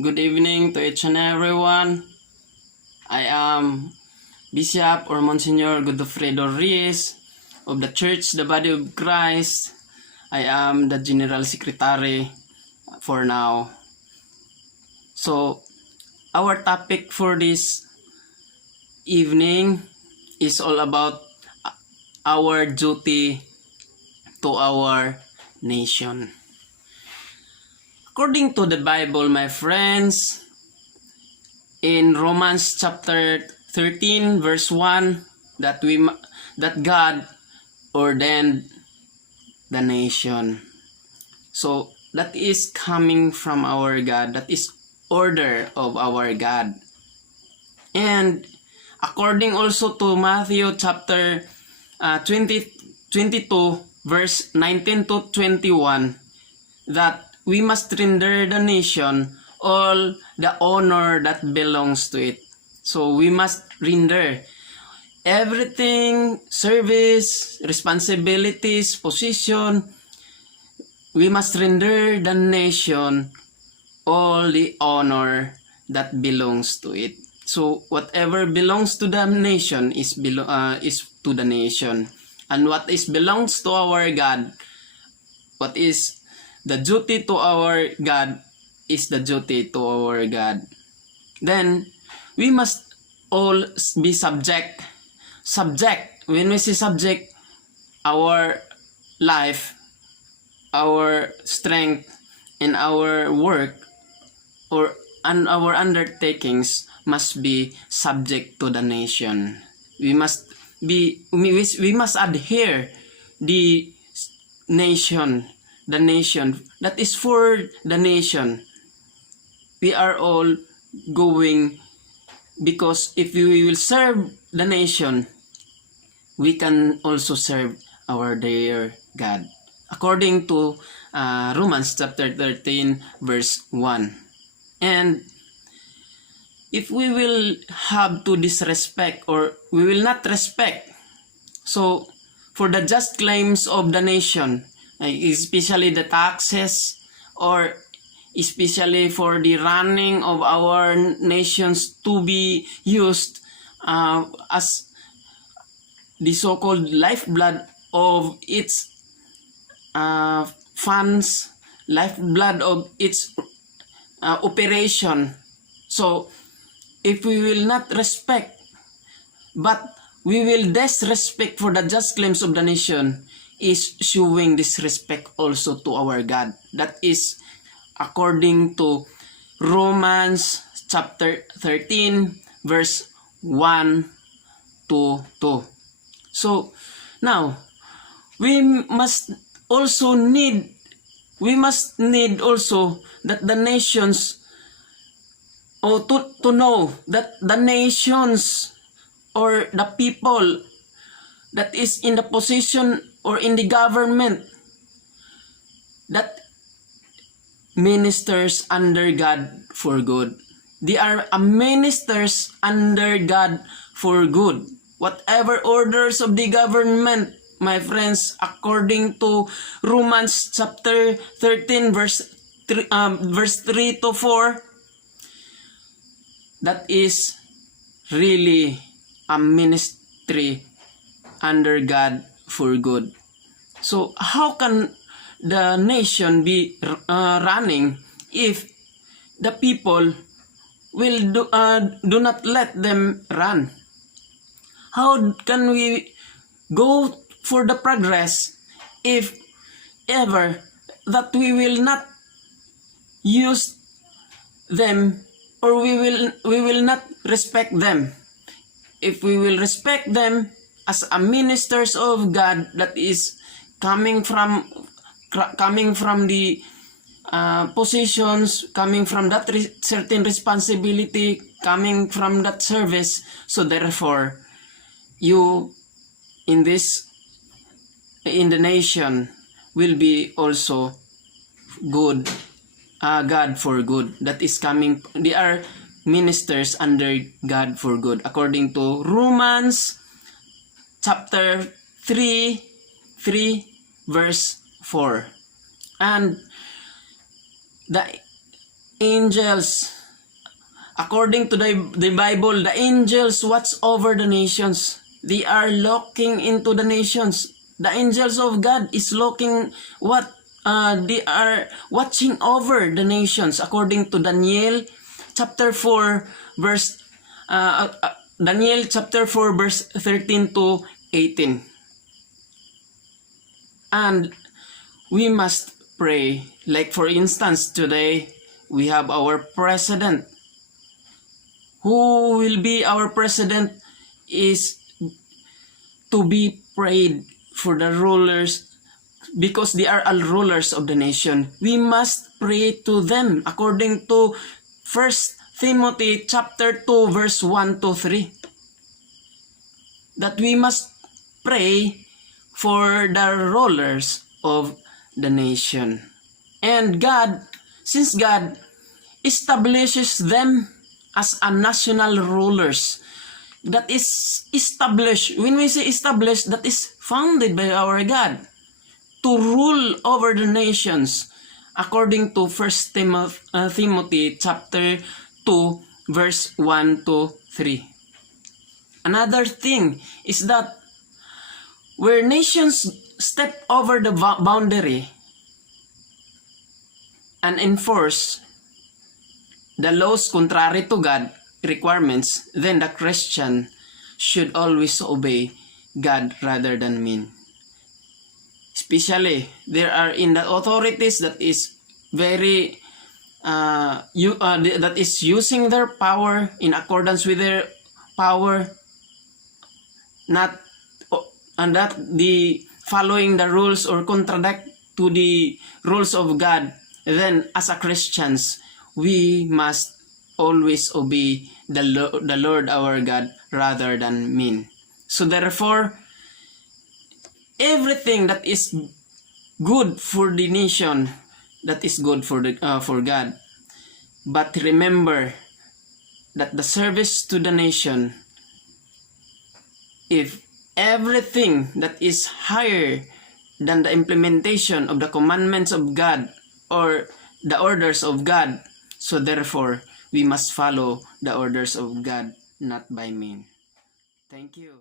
Good evening to each and everyone. I am Bishop or Monseigneur Godofredo Reyes of the Church, the Body of Christ. I am the General Secretary for now. So, our topic for this evening is all about our duty to our nation. According to the Bible, my friends, in Romans chapter 13 verse 1, that God ordained the nation. So that is coming from our God. That is order of our God. And according also to Matthew chapter 22 verse 19 to 21, that we must render the nation all the honor that belongs to it. So we must render everything, service, responsibilities, position. We must render the nation all the honor that belongs to it. So whatever belongs to the nation is to the nation, and what is belongs to our God, what is the duty to our God is the duty to our God. Then we must all be subject. When we say subject, our life, our strength, and our work and our undertakings must be subject to the nation. We must adhere the nation. The nation that is for the nation. We are all going, because if we will serve the nation, we can also serve our dear God, according to Romans chapter 13 verse 1. And if we will have to disrespect, or we will not respect, so for the just claims of the nation, especially the taxes, or especially for the running of our nations to be used as the so-called lifeblood of its funds, lifeblood of its operation. So if we will not respect, but we will disrespect for the just claims of the nation, is showing disrespect also to our God. That is according to Romans chapter 13 verse 1 to 2. So now we must need also that the nations, or to know that the nations or the people that is in the position or in the government that ministers under God for good. They are ministers under God for good. Whatever orders of the government, my friends, according to Romans chapter 13 verse 3 to 4, that is really a ministry under God for good. So how can the nation be running if the people will do not let them run? How can we go for the progress if ever that we will not use them, or we will not respect them? If we will respect them as a ministers of God, that is coming from the positions, coming from that certain responsibility, coming from that service. So therefore, you in the nation will be also good, God for good. That is coming. They are ministers under God for good, according to Romans chapter 3 verse 4. And the angels. According to the Bible, the angels watch over the nations. They are looking into the nations. The angels of God is looking they are watching over the nations, according to Daniel chapter 4 verse Daniel chapter 4 verse 13 to 18. And we must pray. Like for instance, today we have our president. Who will be our president is to be prayed for the rulers, because they are all rulers of the nation. We must pray to them according to 1 Timothy chapter 2 verse 1 to 3. That we must pray for the rulers of the nation. And God, since God establishes them as a national rulers, that is established. When we say established, that is founded by our God to rule over the nations, according to 1 Timothy chapter 2 verse 1 to 3. Another thing is that where nations step over the boundary and enforce the laws contrary to God requirements, then the Christian should always obey God rather than men. Especially, there are in the authorities that is very that is using their power in accordance with their power, not and that the following the rules or contradict to the rules of God. Then as a Christians, we must always obey the Lord our God rather than men. So therefore, everything that is good for the nation, that is good for God. But remember that the service to the nation, if everything that is higher than the implementation of the commandments of God or the orders of God, so therefore we must follow the orders of God, not by men. Thank you.